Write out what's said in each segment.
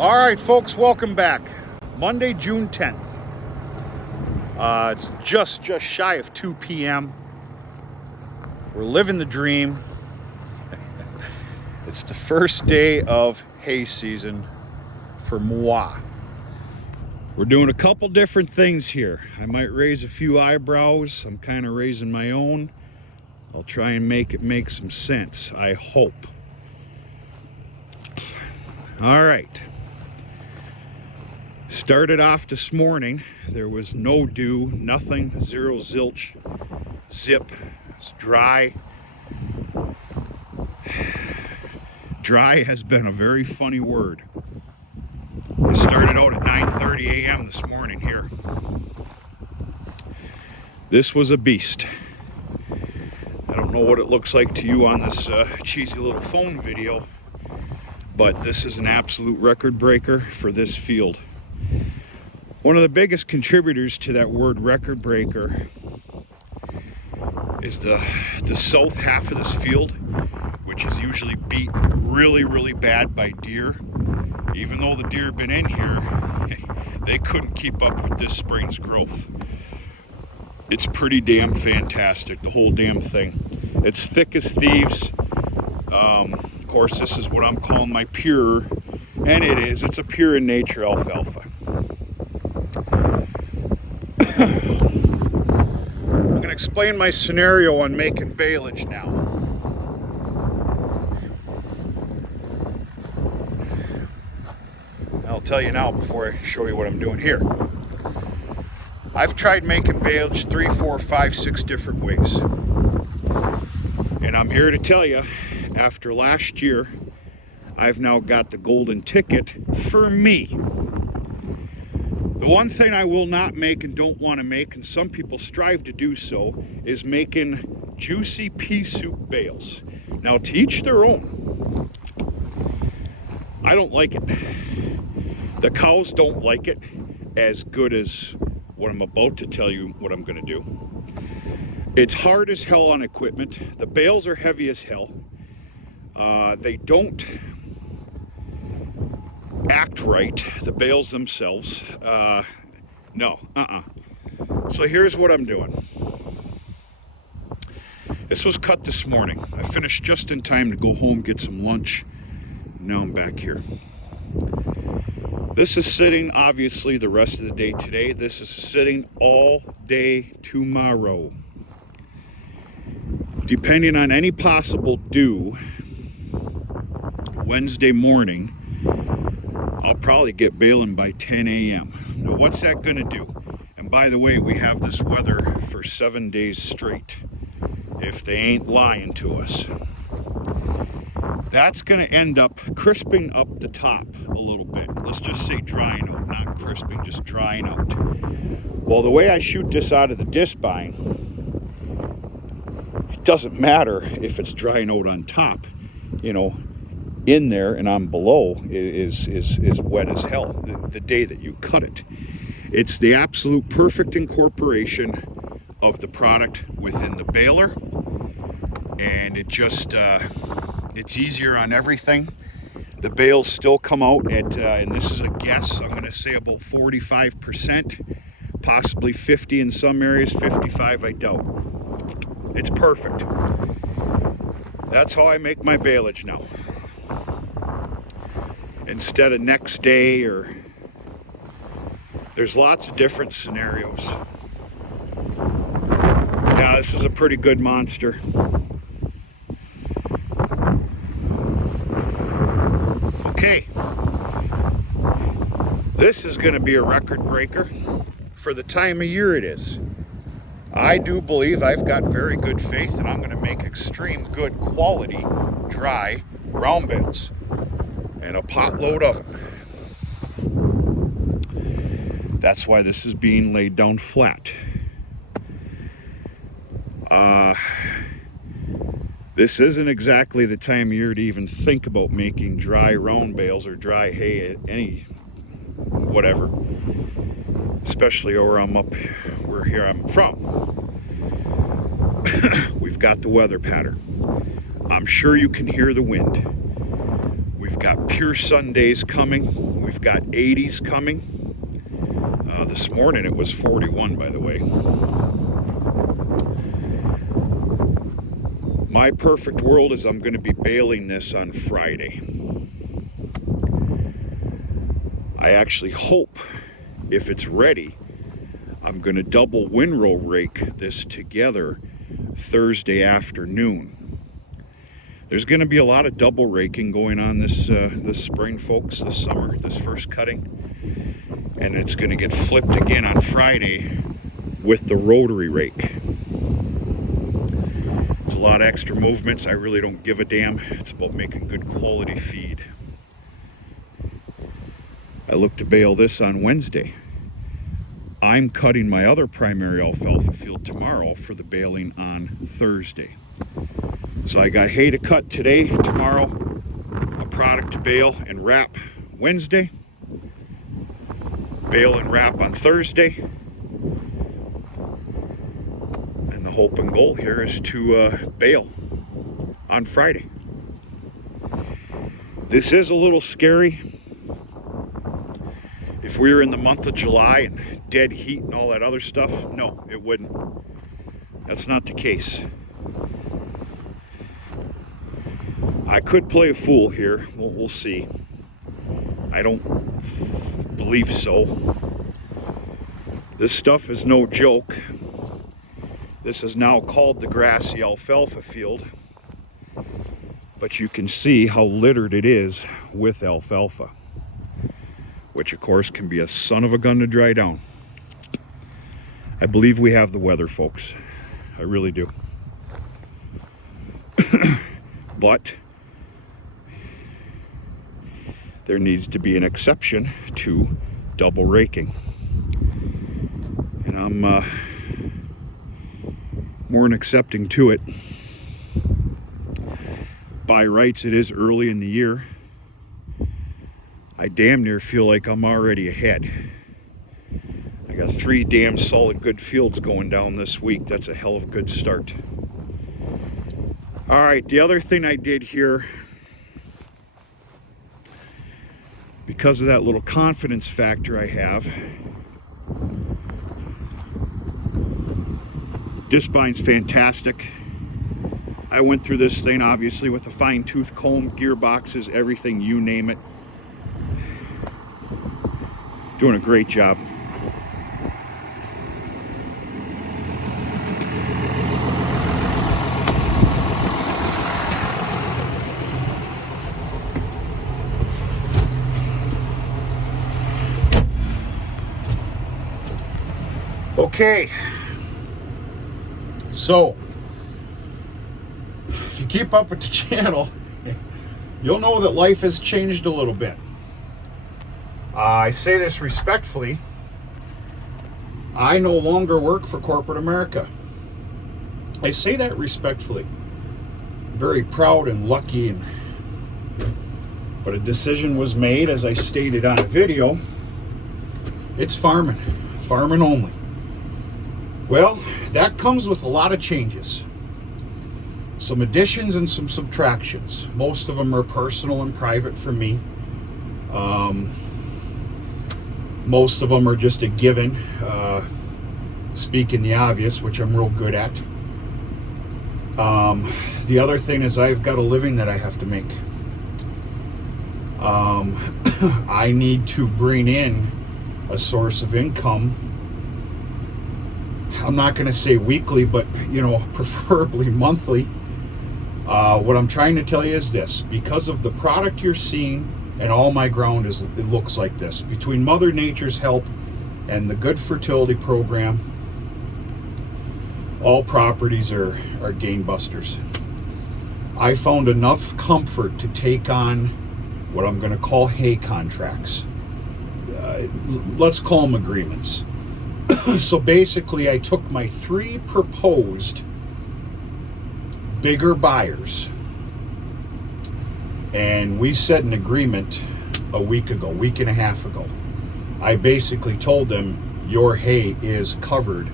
All right, folks, welcome back. Monday, June 10th. It's just shy of 2 p.m. We're living the dream. It's the first day of hay season for moi. We're doing a couple different things here. I might raise a few eyebrows. I'm kind of raising my own. I'll try and make it make some sense, I hope. All right. Started off this morning. There was no dew, nothing, zero zilch, zip. It's dry. Dry has been a very funny word. I started out at 9:30 a.m. this morning here. This was a beast. I don't know what it looks like to you on this cheesy little phone video, but this is an absolute record breaker for this field. One of the biggest contributors to that word record breaker is the south half of this field, which is usually beat really bad by deer. Even though the deer have been in here, they couldn't keep up with this spring's growth. It's pretty damn fantastic, the whole damn thing. It's thick as thieves. Of course, this is what I'm calling my pure, and it is. It's a pure in nature alfalfa. I'm going to explain my scenario on making baleage now. I'll tell you now before I show you what I'm doing here. I've tried making baleage 3, 4, 5, 6 different ways. And I'm here to tell you, after last year, I've now got the golden ticket for me. The one thing I will not make and don't want to make, and some people strive to do so, is making juicy pea soup bales. Now, to each their own. I don't like it. The cows don't like it as good as what I'm about to tell you what I'm going to do. It's hard as hell on equipment. The bales are heavy as hell. They don't act right, the bales themselves. So here's what I'm doing. This was cut this morning. I finished just in time to go home, get some lunch. Now I'm back here. This is sitting, obviously, the rest of the day today. This is sitting all day tomorrow. Depending on any possible dew, Wednesday morning, I'll probably get baling by 10 a.m. Now, what's that going to do? And by the way, we have this weather for 7 days straight, if they ain't lying to us. That's going to end up crisping up the top a little bit. Let's just say drying out, not crisping, just drying out. Well, the way I shoot this out of the discbine, it doesn't matter if it's drying out on top, in there and on below is wet as hell the day that you cut it. It's the absolute perfect incorporation of the product within the baler, and it just it's easier on everything. The bales still come out at and this is a guess, I'm going to say about 45%, possibly 50 in some areas, 55 I doubt. It's perfect. That's how I make my baleage now. Instead of next day, or there's lots of different scenarios. Yeah, this is a pretty good monster. Okay, this is going to be a record breaker for the time of year it is. I do believe I've got very good faith that I'm going to make extreme good quality dry round bales. And a potload of them. That's why this is being laid down flat. This isn't exactly the time of year to even think about making dry round bales or dry hay, any whatever. Especially where I'm from. We've got the weather pattern. I'm sure you can hear the wind. We've got pure sun days coming. We've got 80s coming. This morning it was 41, by the way. My perfect world is I'm going to be baling this on Friday. I actually hope, if it's ready, I'm going to double windrow rake this together Thursday afternoon. There's going to be a lot of double raking going on this spring, folks, this summer, this first cutting. And it's going to get flipped again on Friday with the rotary rake. It's a lot of extra movements. I really don't give a damn. It's about making good quality feed. I look to bale this on Wednesday. I'm cutting my other primary alfalfa field tomorrow for the baling on Thursday. So I got hay to cut today, tomorrow, a product to bale and wrap Wednesday, bale and wrap on Thursday, and the hope and goal here is to bale on Friday. This is a little scary. If we were in the month of July and dead heat and all that other stuff, no, it wouldn't. That's not the case. I could play a fool here. We'll see. I don't believe so. This stuff is no joke. This is now called the grassy alfalfa field, but you can see how littered it is with alfalfa, which of course can be a son of a gun to dry down. I believe we have the weather, folks. I really do. But there needs to be an exception to double raking. And I'm more than accepting to it. By rights, it is early in the year. I damn near feel like I'm already ahead. I got 3 damn solid good fields going down this week. That's a hell of a good start. All right, the other thing I did here, because of that little confidence factor I have, Disc-Bind's fantastic. I went through this thing obviously with a fine-tooth comb, gearboxes, everything, you name it. Doing a great job. Okay, so if you keep up with the channel, you'll know that life has changed a little bit. I say this respectfully. I no longer work for corporate America. I say that respectfully. Very proud and lucky, but a decision was made, as I stated on a video. It's farming only. Well, that comes with a lot of changes. Some additions and some subtractions. Most of them are personal and private for me. Most of them are just a given. Speaking the obvious, which I'm real good at. The other thing is I've got a living that I have to make. I need to bring in a source of income. I'm not going to say weekly, but preferably monthly. What I'm trying to tell you is this: because of the product you're seeing, and all my ground it looks like this. Between Mother Nature's help and the Good Fertility Program, all properties are gain busters. I found enough comfort to take on what I'm going to call hay contracts. Let's call them agreements. So basically, I took my 3 proposed bigger buyers, and we set an agreement a week and a half ago. I basically told them, your hay is covered,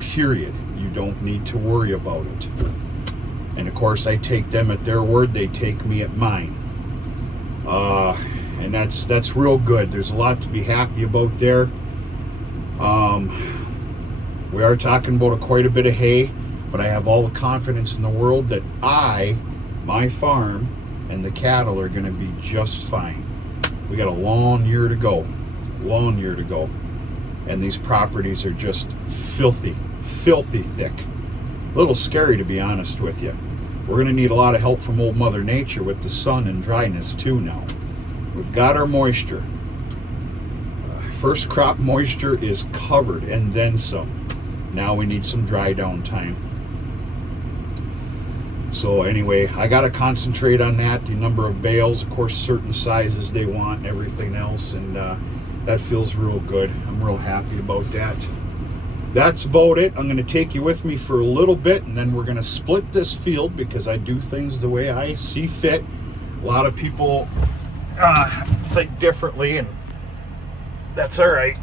period. You don't need to worry about it. And of course, I take them at their word, they take me at mine. and that's real good. There's a lot to be happy about there. We are talking about quite a bit of hay, but I have all the confidence in the world that my farm, and the cattle are going to be just fine. We got a long year to go, and these properties are just filthy thick. A little scary, to be honest with you. We're going to need a lot of help from old Mother Nature with the sun and dryness too now. We've got our moisture. First crop moisture is covered and then some. Now we need some dry down time. So anyway, I got to concentrate on that, the number of bales, of course, certain sizes they want and everything else, and that feels real good. I'm real happy about that. That's about it. I'm going to take you with me for a little bit, and then we're going to split this field because I do things the way I see fit. A lot of people think differently, and that's all right.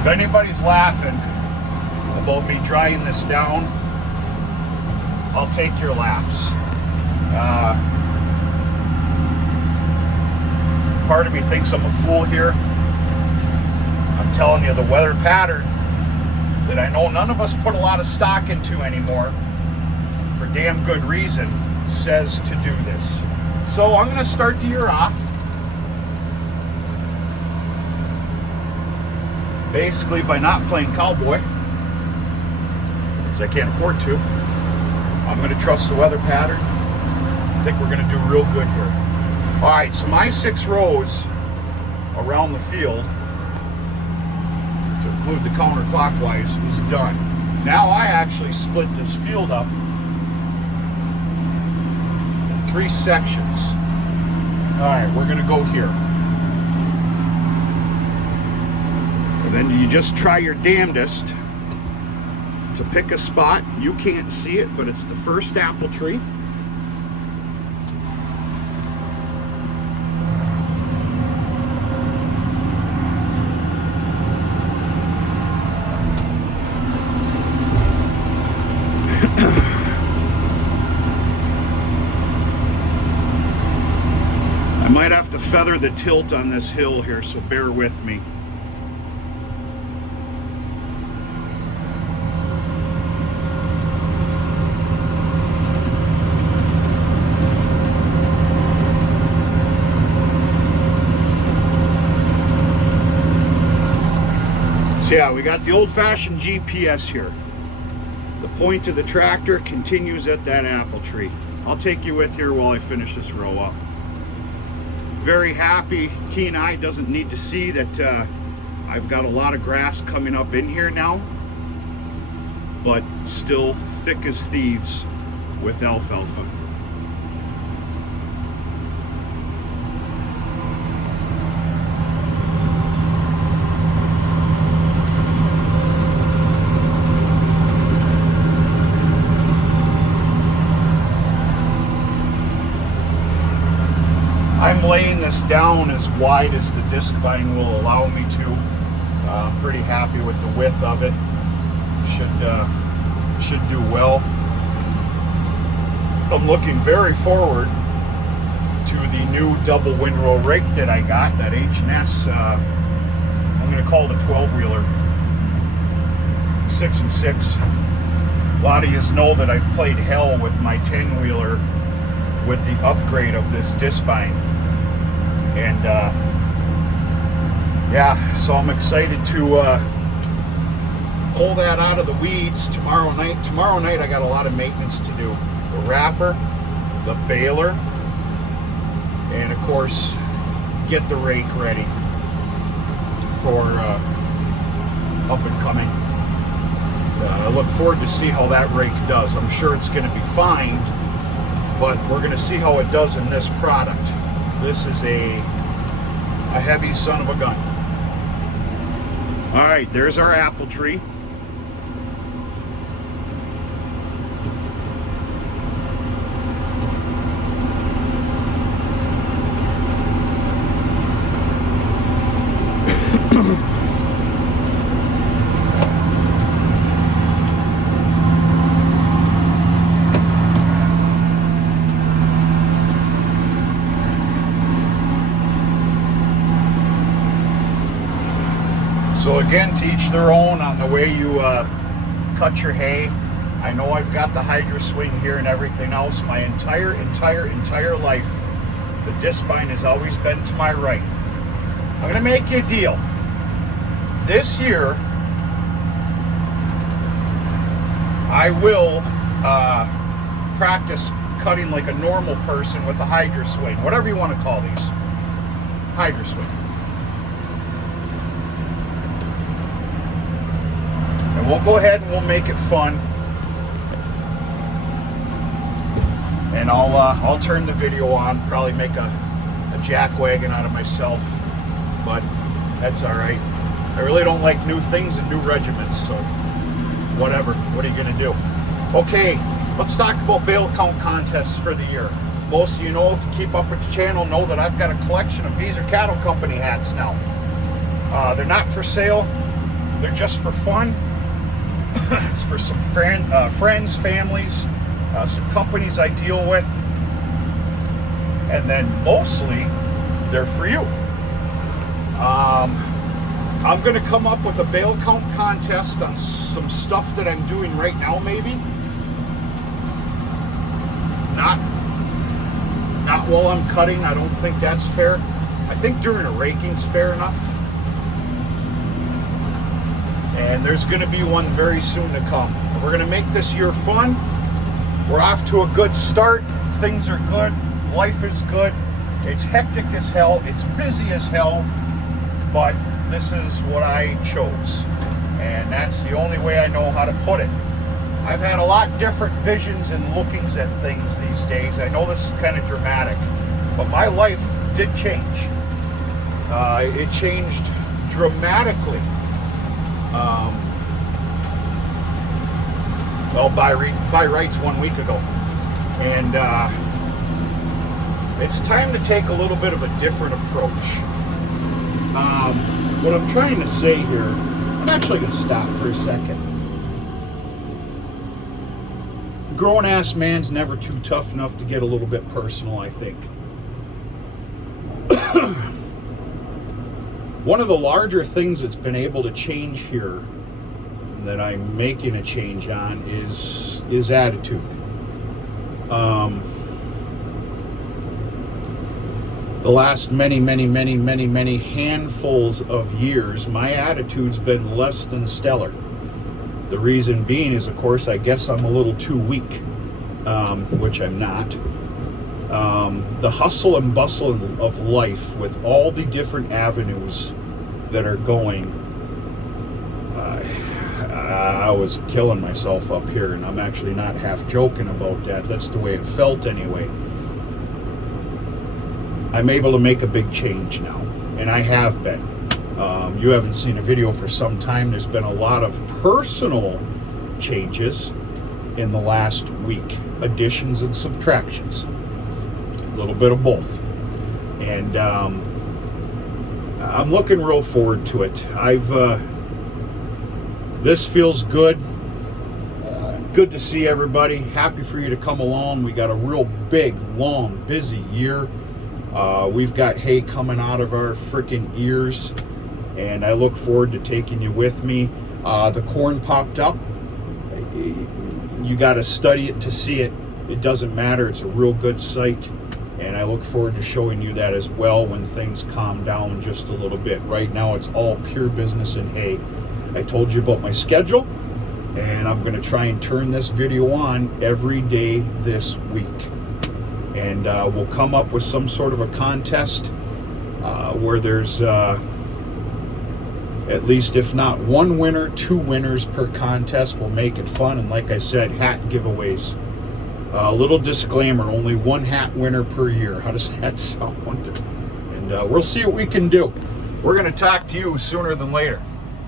If anybody's laughing about me drying this down, I'll take your laughs. Part of me thinks I'm a fool here. I'm telling you, the weather pattern that I know none of us put a lot of stock into anymore, for damn good reason, says to do this. So I'm going to start the year off basically by not playing cowboy, because I can't afford to. I'm going to trust the weather pattern. I think we're going to do real good here. All right, so my 6 rows around the field, to include the counterclockwise, is done. Now I actually split this field up in 3 sections. All right, we're going to go here. And then you just try your damnedest to pick a spot. You can't see it, but it's the first apple tree. I might have to feather the tilt on this hill here, so bear with me. So yeah, we got the old-fashioned GPS here. The point of the tractor continues at that apple tree. I'll take you with here while I finish this row up. Very happy. Keen eye doesn't need to see that I've got a lot of grass coming up in here now, but still thick as thieves with alfalfa. I'm laying this down as wide as the disc vine will allow me to. I'm pretty happy with the width of it. Should do well. I'm looking very forward to the new double windrow rig that I got, that H&S. I'm going to call it a 12-wheeler, 6 and 6. A lot of you know that I've played hell with my 10-wheeler with the upgrade of this disc vine. And yeah, so I'm excited to pull that out of the weeds tomorrow night. Tomorrow night I got a lot of maintenance to do. The wrapper, the baler, and of course get the rake ready for up and coming. I look forward to see how that rake does. I'm sure it's going to be fine, but we're going to see how it does in this product. This is a heavy son of a gun. All right, there's our apple tree. So again, to each their own on the way you cut your hay. I know I've got the hydro swing here and everything else. My entire life, the disc spine has always been to my right. I'm gonna make you a deal. This year, I will practice cutting like a normal person with a hydro swing, whatever you want to call these, hydro swing. And we'll go ahead and we'll make it fun. And I'll turn the video on, probably make a jack wagon out of myself, but that's all right. I really don't like new things and new regiments, so whatever. What are you gonna do? Okay, let's talk about bale count contests for the year. Most of you know, if you keep up with the channel, know that I've got a collection of Beazer Cattle Company hats now. They're not for sale. They're just for fun. It's for some friends, families, some companies I deal with, and then mostly they're for you. I'm going to come up with a bale count contest on some stuff that I'm doing right now, maybe. Not while I'm cutting. I don't think that's fair. I think during a raking's fair enough. And there's going to be one very soon to come. We're going to make this year fun. We're off to a good start. Things are good. Life is good. It's hectic as hell. It's busy as hell. But this is what I chose. And that's the only way I know how to put it. I've had a lot different visions and lookings at things these days. I know this is kind of dramatic, but my life did change. It changed dramatically. Well, by rights 1 week ago. And it's time to take a little bit of a different approach. What I'm trying to say here, I'm actually going to stop for a second. Grown-ass man's never too tough enough to get a little bit personal, I think. One of the larger things that's been able to change here that I'm making a change on is attitude. The last many handfuls of years, my attitude's been less than stellar. The reason being is, of course, I guess I'm a little too weak, which I'm not. The hustle and bustle of life with all the different avenues that are going, I was killing myself up here, and I'm actually not half joking about that. That's the way it felt anyway. I'm able to make a big change now, and I have been. You haven't seen a video for some time. There's been a lot of personal changes in the last week, additions and subtractions, a little bit of both, and I'm looking real forward to it. This feels good. Good to see everybody. Happy for you to come along. We got a real big, long, busy year. We've got hay coming out of our freaking ears, and I look forward to taking you with me. The corn popped up. You got to study it to see it. It doesn't matter. It's a real good sight, and I look forward to showing you that as well when things calm down just a little bit. Right now, it's all pure business and hay. I told you about my schedule, and I'm going to try and turn this video on every day this week. And we'll come up with some sort of a contest, where there's at least, if not one winner, 2 winners per contest. Will make it fun. And like I said, hat giveaways. A little disclaimer, only 1 hat winner per year. How does that sound? And we'll see what we can do. We're going to talk to you sooner than later.